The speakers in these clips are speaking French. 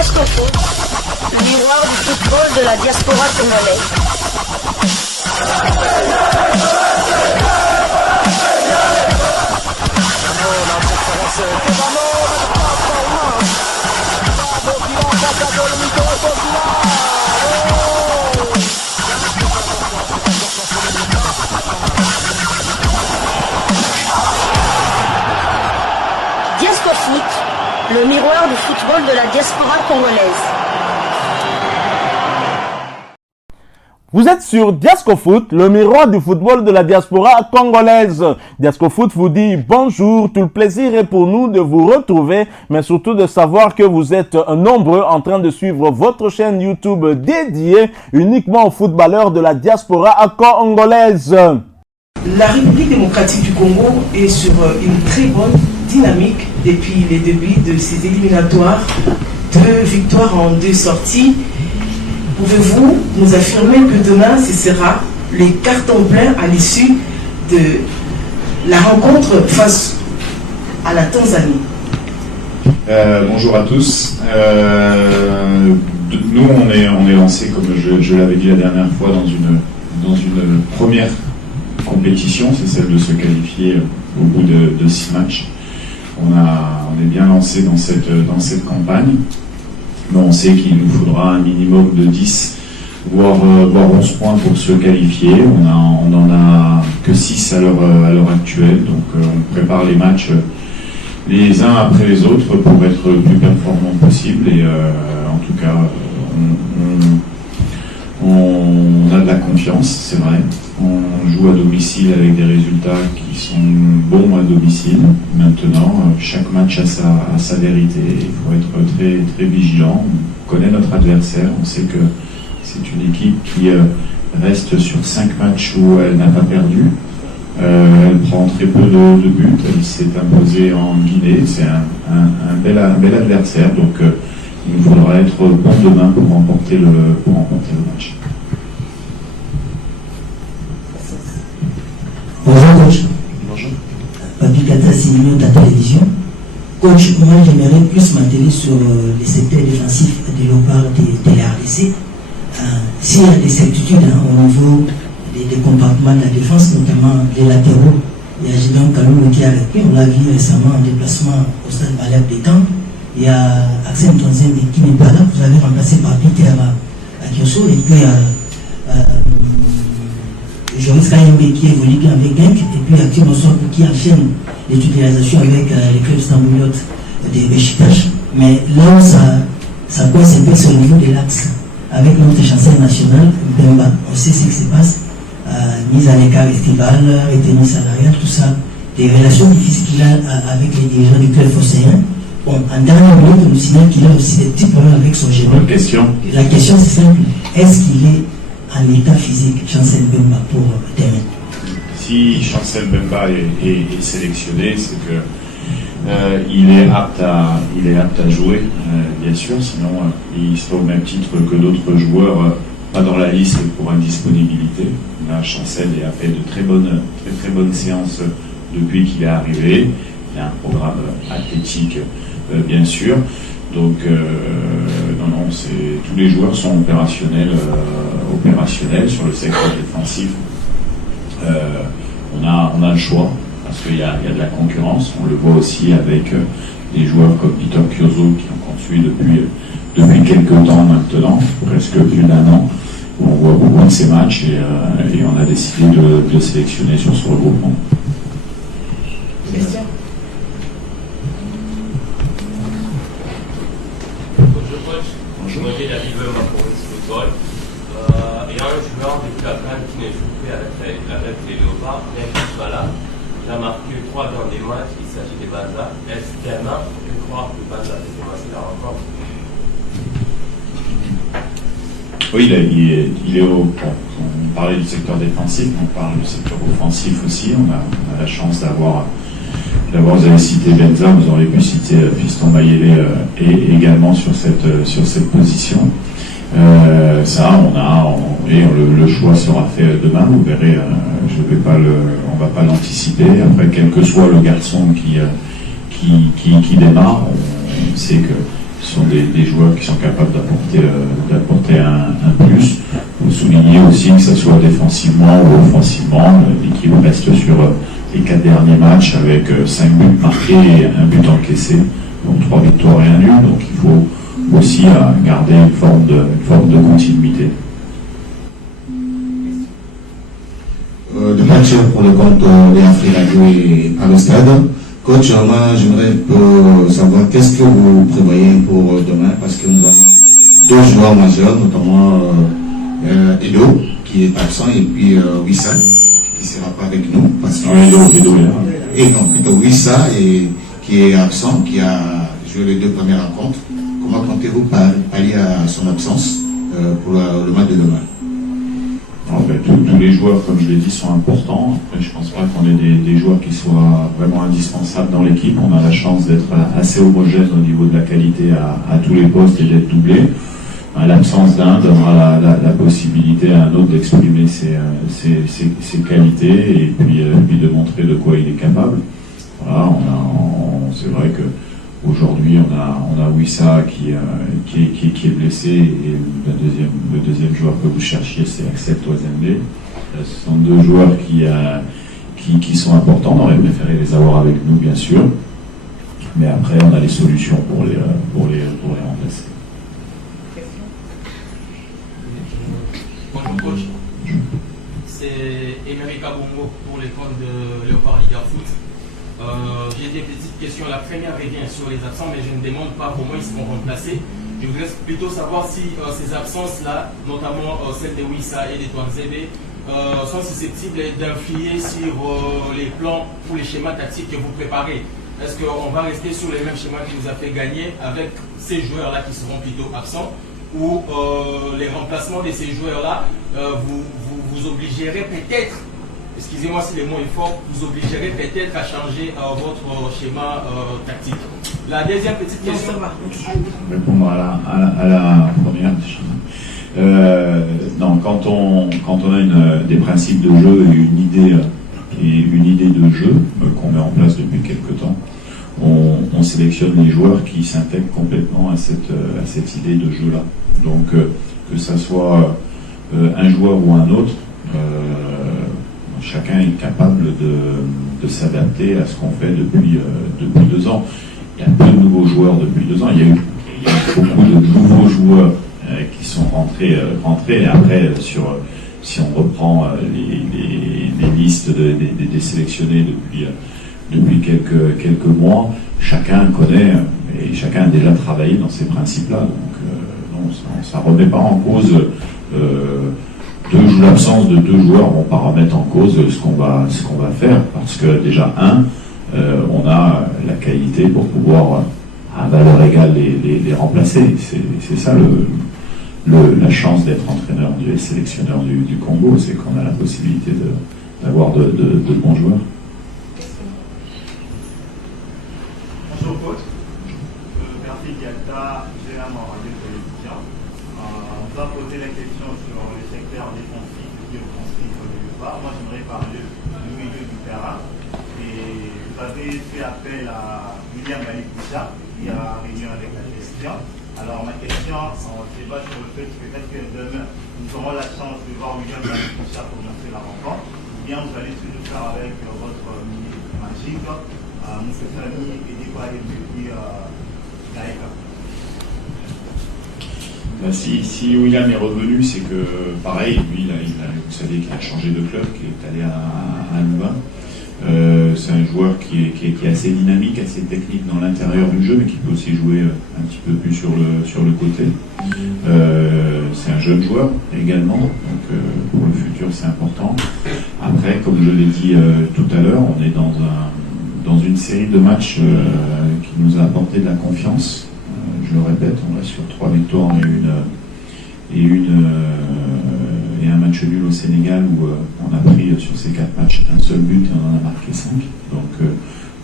Diascofoot, miroir du football de la diaspora congolaise. Diascofoot, le miroir du football de la diaspora congolaise. Vous êtes sur Diascofoot, le miroir du football de la diaspora congolaise. Diascofoot vous dit bonjour, tout le plaisir est pour nous de vous retrouver, mais surtout de savoir que vous êtes nombreux en train de suivre votre chaîne YouTube dédiée uniquement aux footballeurs de la diaspora congolaise. La République démocratique du Congo est sur une très bonne dynamique depuis les débuts de ces éliminatoires. 2 victoires en 2 sorties. Pouvez-vous nous affirmer que demain, ce sera les cartons pleins à l'issue de la rencontre face à la Tanzanie? Bonjour à tous. Nous, on est lancé, comme je l'avais dit la dernière fois, dans une première compétition, c'est celle de se qualifier au bout de 6 matchs. On est bien lancé dans cette campagne. Mais on sait qu'il nous faudra un minimum de 10, voire 11 points pour se qualifier. On n'en a que 6 à l'heure actuelle. Donc on prépare les matchs les uns après les autres pour être le plus performant possible. Et en tout cas, on a de la confiance, c'est vrai. On joue à domicile avec des résultats qui sont bons à domicile. Maintenant, chaque match a sa vérité. Il faut être très, très vigilant. On connaît notre adversaire. On sait que c'est une équipe qui reste sur 5 matchs où elle n'a pas perdu. Elle prend très peu de buts. Elle s'est imposée en Guinée. C'est un bel adversaire. Donc, il nous faudra être bon demain pour remporter le match. Bonjour coach. Bonjour. Papi Kata Simino de la télévision. Coach, moi j'aimerais plus m'atteler sur les secteurs défensifs de l'OPAR de la RDC. S'il y a des certitudes au niveau des compartiments de la défense, notamment les latéraux, il y a Gideon Kalou qui a repris, on l'a vu récemment en déplacement au stade Balab des Camps. Il y a Axel Tonzen qui n'est pas là, vous avez remplacé par Peter à Kioso, et puis Joris Kayembe qui évolue bien avec Genk, et puis Akim Oswald qui enchaîne les titularisations avec les clubs stambouliotes de Beşiktaş. Mais là où ça coince un peu, c'est au niveau de l'axe, avec notre chancelier national, Mbemba. On sait ce qui se passe, mise à l'écart estivale, retenue salariale, tout ça, des relations difficiles qu'il a avec les dirigeants du club phocéen. Bon, en dernière minute, on nous signale qu'il a aussi des petits problèmes avec son génie. La question c'est simple, est-ce qu'il est en état physique, Chancel Mbemba, pour terminer? Si Chancel Mbemba est sélectionné, c'est que il est apte à jouer, bien sûr, sinon il sera au même titre que d'autres joueurs, pas dans la liste pour indisponibilité. Là, Chancel a fait de très bonnes séances depuis qu'il est arrivé. Il a un programme athlétique, bien sûr. Donc, non, tous les joueurs sont opérationnels sur le secteur défensif. On a le choix, parce qu'il y a de la concurrence. On le voit aussi avec des joueurs comme Peter Kioso qui ont construit depuis quelques temps maintenant, presque plus d'1 an. On voit beaucoup de ces matchs et on a décidé de le sélectionner sur ce regroupement. Question. Je me dis la Ligue ma province football. Il y a un joueur depuis la Cannes qui ne joue plus avec les Léopards, bien qu'il soit là. Il a marqué 3 dans des matchs, il s'agit de Banza. Est-ce qu'Emma peut croire que Banza peut commencer la rencontre? Oui, il est au. On parlait du secteur défensif, on parle du secteur offensif aussi. On a la chance d'avoir. Vous avez cité Benza, vous auriez pu citer Fiston Mayele et également sur cette position. Le choix sera fait demain. Vous verrez, on va pas l'anticiper. Après, quel que soit le garçon qui démarre, on sait que Ce sont des joueurs qui sont capables d'apporter un plus. Il faut souligner aussi que ce soit défensivement ou offensivement, l'équipe reste sur les 4 derniers matchs avec 5 buts marqués et 1 but encaissé, donc 3 victoires et 1 nul. Donc il faut aussi garder une forme de continuité. Le match pour le compte des Afriradio et à le stade. Coach, moi j'aimerais savoir qu'est-ce que vous prévoyez pour demain, parce que nous avons 2 joueurs majeurs, notamment Edo qui est absent et puis Wissa qui ne sera pas avec nous. Parce que Wissa qui est absent, qui a joué les 2 premières rencontres. Comment comptez-vous pallier à son absence pour le match de demain? En fait, tous les joueurs, comme je l'ai dit, sont importants. Après, je ne pense pas qu'on ait des joueurs qui soient vraiment indispensables dans l'équipe. On a la chance d'être assez homogène au niveau de la qualité à tous les postes et d'être doublé. L'absence d'un donnera la possibilité à un autre d'exprimer ses qualités et puis de montrer de quoi il est capable. Voilà, c'est vrai que aujourd'hui, on a Wissa qui est blessé et le deuxième joueur que vous cherchiez, c'est Axel Toisende. Ce sont 2 joueurs qui sont importants. On aurait préféré les avoir avec nous, bien sûr. Mais après, on a les solutions pour les remplacer. Bonjour coach. C'est Emery Kabongo pour les comptes de Léopard Leader Foot. J'ai des petites questions. La première revient sur les absents, mais je ne demande pas comment ils seront remplacés. Je voudrais plutôt savoir si ces absences-là, notamment celles de Wissa et de Toisende, sont susceptibles d'influer sur les plans ou les schémas tactiques que vous préparez. Est-ce qu'on va rester sur les mêmes schémas qui nous a fait gagner avec ces joueurs-là qui seront plutôt absents, ou les remplacements de ces joueurs-là vous obligerez peut-être, excusez-moi si le mot est fort, vous obligerez peut-être à changer votre schéma tactique. La deuxième petite question. Répondre à la première. Non, quand on a des principes de jeu et une idée de jeu qu'on met en place depuis quelque temps, on sélectionne les joueurs qui s'intègrent complètement à cette idée de jeu-là. Donc, que ça soit un joueur ou un autre, chacun est capable de s'adapter à ce qu'on fait depuis 2 ans. Il y a peu de nouveaux joueurs depuis 2 ans. Il y a eu beaucoup de nouveaux joueurs qui sont rentrés. Et après, si on reprend les listes des sélectionnés depuis quelques mois, chacun connaît et chacun a déjà travaillé dans ces principes-là. Donc non, ça ne remet pas en cause l'absence de 2 joueurs, vont pas remettre en cause ce qu'on va faire, parce que déjà on a la qualité pour pouvoir à valeur égale les remplacer. C'est ça la chance d'être entraîneur et sélectionneur du Congo, c'est qu'on a la possibilité d'avoir de bons joueurs. Bonjour coach, Garfi Dialta, GM en radio pour les étudiants. On va poser la question sur les secteurs défensifs et offensifs du Léopard. Moi j'aimerais parler du milieu du terrain. Et vous avez fait appel à William Balikoucha qui a réuni avec la gestion. Alors ma question, on se débat sur le fait que peut-être que demain nous aurons la chance de voir William Balikoucha commencer la rencontre. Ou bien vous allez toujours faire avec votre milieu magique, Moussa Sami et Dikwa Yembi Gaïka. Si William est revenu, c'est que pareil, lui, vous savez qu'il a changé de club, qu'il est allé à Louvain. C'est un joueur qui est assez dynamique, assez technique dans l'intérieur du jeu, mais qui peut aussi jouer un petit peu plus sur le côté. C'est un jeune joueur également, donc pour le futur c'est important. Après, comme je l'ai dit tout à l'heure, on est dans une série de matchs qui nous a apporté de la confiance. Je le répète, on reste sur 3 victoires et un match nul au Sénégal où on a pris sur ces 4 matchs un seul but et on en a marqué 5. Donc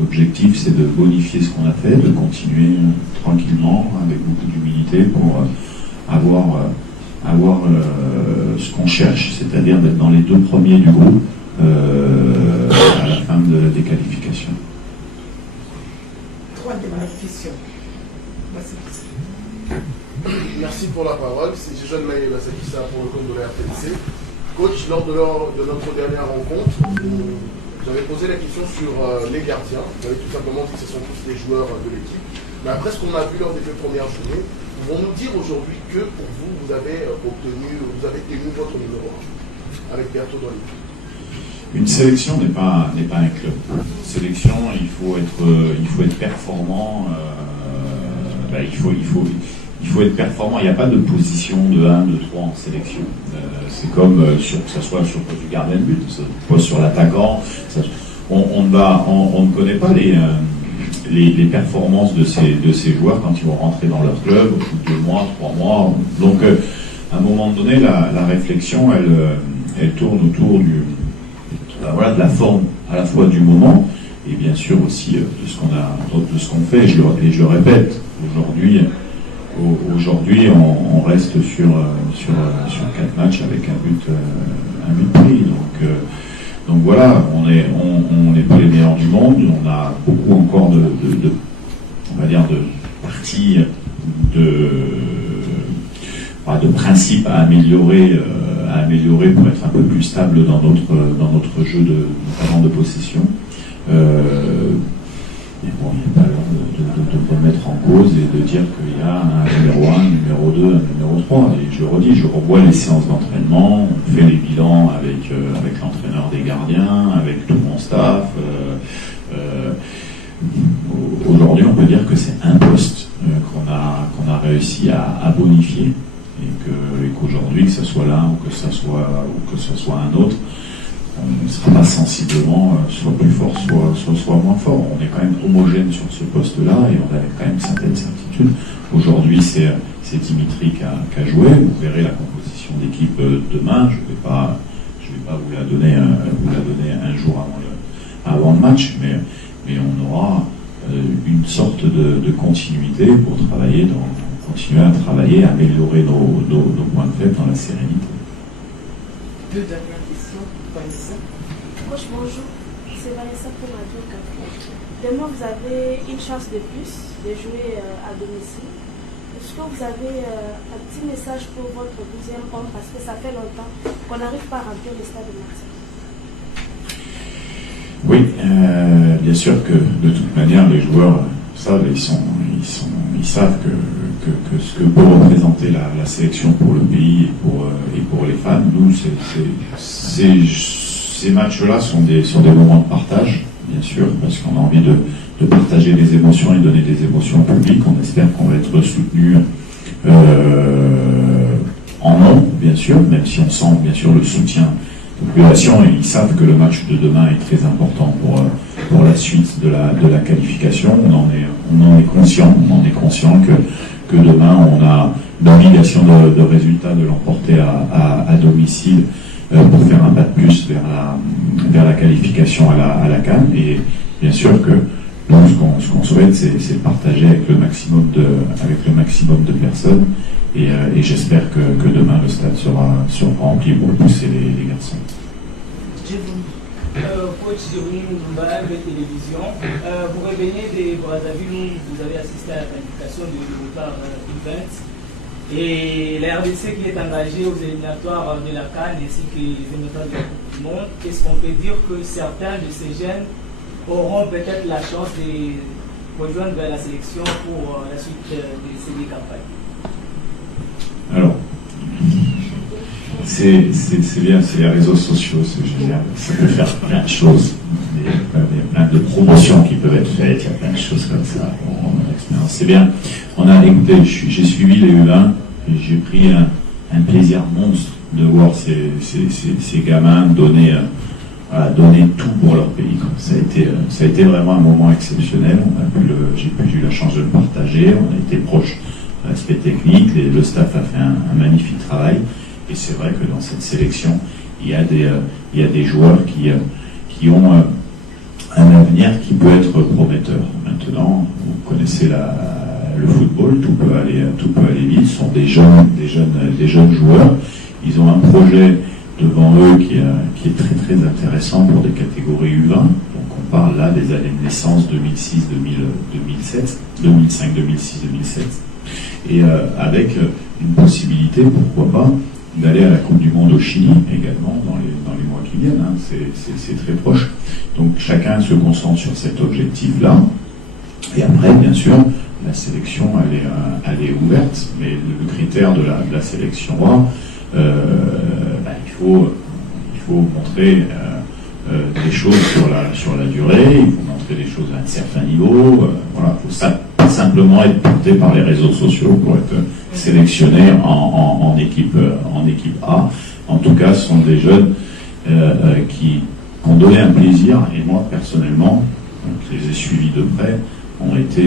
l'objectif c'est de bonifier ce qu'on a fait, de continuer tranquillement avec beaucoup d'humilité pour avoir ce qu'on cherche, c'est-à-dire d'être dans les 2 premiers du groupe à la fin des qualifications. 3 questions. Merci pour la parole. C'est Jason Maïe Bassakissa pour le compte de la RTC. Coach, lors de notre dernière rencontre, vous avez posé la question sur les gardiens. Vous avez tout simplement dit que ce sont tous les joueurs de l'équipe. Mais après ce qu'on a vu lors des 2 premières journées, pouvons-nous dire aujourd'hui que pour vous, vous avez tenu votre numéro 1 avec Berthaud dans l'équipe? Une sélection n'est pas un club. Une sélection, il faut être performant. Il faut être performant. Il n'y a pas de position de 1, de 3 en sélection. C'est comme que ce soit sur du gardien de but, que ce soit sur l'attaquant. On ne connaît pas les performances de ces joueurs quand ils vont rentrer dans leur club au bout de 2 mois, 3 mois. Donc, à un moment donné, la réflexion, elle tourne autour de la forme à la fois du moment et bien sûr aussi de ce qu'on fait. Et je le répète, aujourd'hui, on reste sur 4 matchs avec un but pris. Donc voilà, on n'est pas les meilleurs du monde. On a beaucoup encore de parties de principes à améliorer pour être un peu plus stable dans notre jeu notamment de possession. Mais bon, il n'est pas l'heure de remettre en cause et de dire qu'il y a un numéro 1, un numéro 2, un numéro 3. Et je le redis, je revois les séances d'entraînement, on fait les bilans avec l'entraîneur des gardiens, avec tout mon staff. Aujourd'hui, on peut dire que c'est un poste qu'on a réussi à bonifier. Et qu'aujourd'hui, que ce soit l'un ou que ce soit un autre, on ne sera pas sensiblement soit plus fort, soit moins fort. On est quand même homogène sur ce poste-là et on a quand même certaines certitudes. Aujourd'hui, c'est Dimitri qui a joué. Vous verrez la composition d'équipe demain. Je vais pas vous la donner un jour avant le match, mais on aura une sorte de continuité pour continuer à travailler, à améliorer nos points de faible dans la sérénité. 2 dernières questions. Vanessa. Coach, bonjour. C'est Vanessa pour Radio 4. Demain, vous avez une chance de plus de jouer à domicile. Est-ce que vous avez un petit message pour votre 12e homme parce que ça fait longtemps qu'on n'arrive pas à remplir le stade de Marseille? Oui, bien sûr que de toute manière, les joueurs savent, ils savent que ce que peut représenter la sélection pour le pays et pour les fans, nous, ces matchs-là sont des moments de partage, bien sûr, parce qu'on a envie de partager des émotions et donner des émotions au public. On espère qu'on va être soutenu en nombre, bien sûr, même si on sent bien sûr le soutien de la population, et ils savent que le match de demain est très important pour la suite de la qualification. On en est conscient que demain on a l'obligation de résultat de l'emporter à domicile pour faire un pas de plus vers la qualification à la CAN. Et bien sûr que nous, ce qu'on souhaite, c'est partager avec le maximum de personnes. Et j'espère que demain le stade sera rempli pour pousser les garçons. Coach Jérémy Moudoumba, Télévision. Vous revenez de Brazzaville, vous avez assisté à la qualification de l'Europa U20. Et la RDC qui est engagée aux éliminatoires de la CAN ainsi que les éliminatoires de la Coupe du Monde, est-ce qu'on peut dire que certains de ces jeunes auront peut-être la chance de rejoindre la sélection pour la suite de ces deux campagnes? Alors, c'est bien, c'est les réseaux sociaux, c'est génial. Ça peut faire plein de choses. Il y a plein de promotions qui peuvent être faites, il y a plein de choses comme ça. C'est bien. Écoutez, j'ai suivi les U20 et j'ai pris un plaisir monstre de voir ces gamins donner tout pour leur pays. Ça a été vraiment un moment exceptionnel. J'ai eu la chance de le partager. On a été proche de l'aspect technique. Le staff a fait un magnifique travail. Et c'est vrai que dans cette sélection, il y a des joueurs qui ont un avenir qui peut être prometteur. Maintenant, vous connaissez le football, tout peut aller vite. Ce sont des jeunes joueurs. Ils ont un projet devant eux qui est très très intéressant pour des catégories U20. Donc on parle là des années de naissance 2006, 2007, 2005, 2006, 2007. Et avec une possibilité, pourquoi pas, d'aller à la Coupe du Monde au Chili également dans les mois qui viennent. Hein. C'est très proche. Donc chacun se concentre sur cet objectif-là. Et après, bien sûr, la sélection, elle est ouverte. Mais le critère de la sélection A, il faut montrer des choses sur la durée. Il faut montrer des choses à un certain niveau. Voilà, il faut pas simplement être porté par les réseaux sociaux pour être sélectionné en équipe A. En tout cas, ce sont des jeunes qui ont donné un plaisir, et moi personnellement, je les ai suivis de près, ont été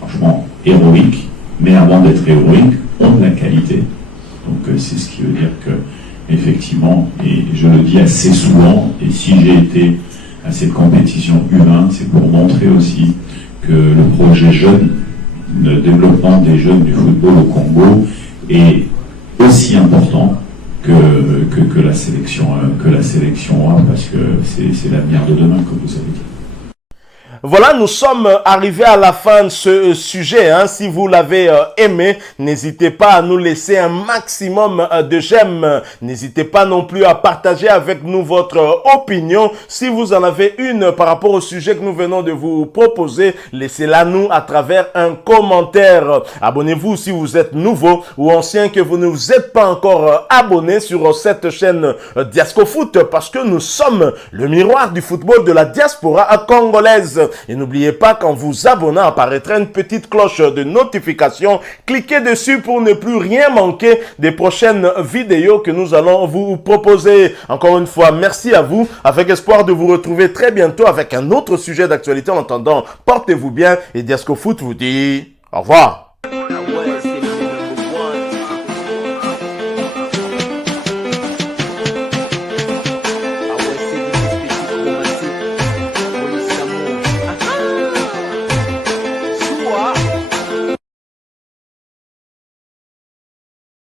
franchement héroïques, mais avant d'être héroïques, ont de la qualité. Donc c'est ce qui veut dire que, effectivement, et je le dis assez souvent, et si j'ai été à cette compétition U20, c'est pour montrer aussi que le projet jeune, le développement des jeunes du football au Congo est aussi important que la sélection A, parce que c'est l'avenir de demain, comme vous avez dit. Voilà, nous sommes arrivés à la fin de ce sujet. Hein. Si vous l'avez aimé, n'hésitez pas à nous laisser un maximum de j'aime. N'hésitez pas non plus à partager avec nous votre opinion. Si vous en avez une par rapport au sujet que nous venons de vous proposer, laissez-la nous à travers un commentaire. Abonnez-vous si vous êtes nouveau ou ancien, que vous ne vous êtes pas encore abonné sur cette chaîne Diascofoot, parce que nous sommes le miroir du football de la diaspora congolaise. Et n'oubliez pas qu'en vous abonnant apparaîtra une petite cloche de notification. Cliquez dessus pour ne plus rien manquer des prochaines vidéos que nous allons vous proposer. Encore une fois, merci à vous, avec espoir de vous retrouver très bientôt avec un autre sujet d'actualité. En attendant, portez-vous bien et Diascofoot vous dit au revoir.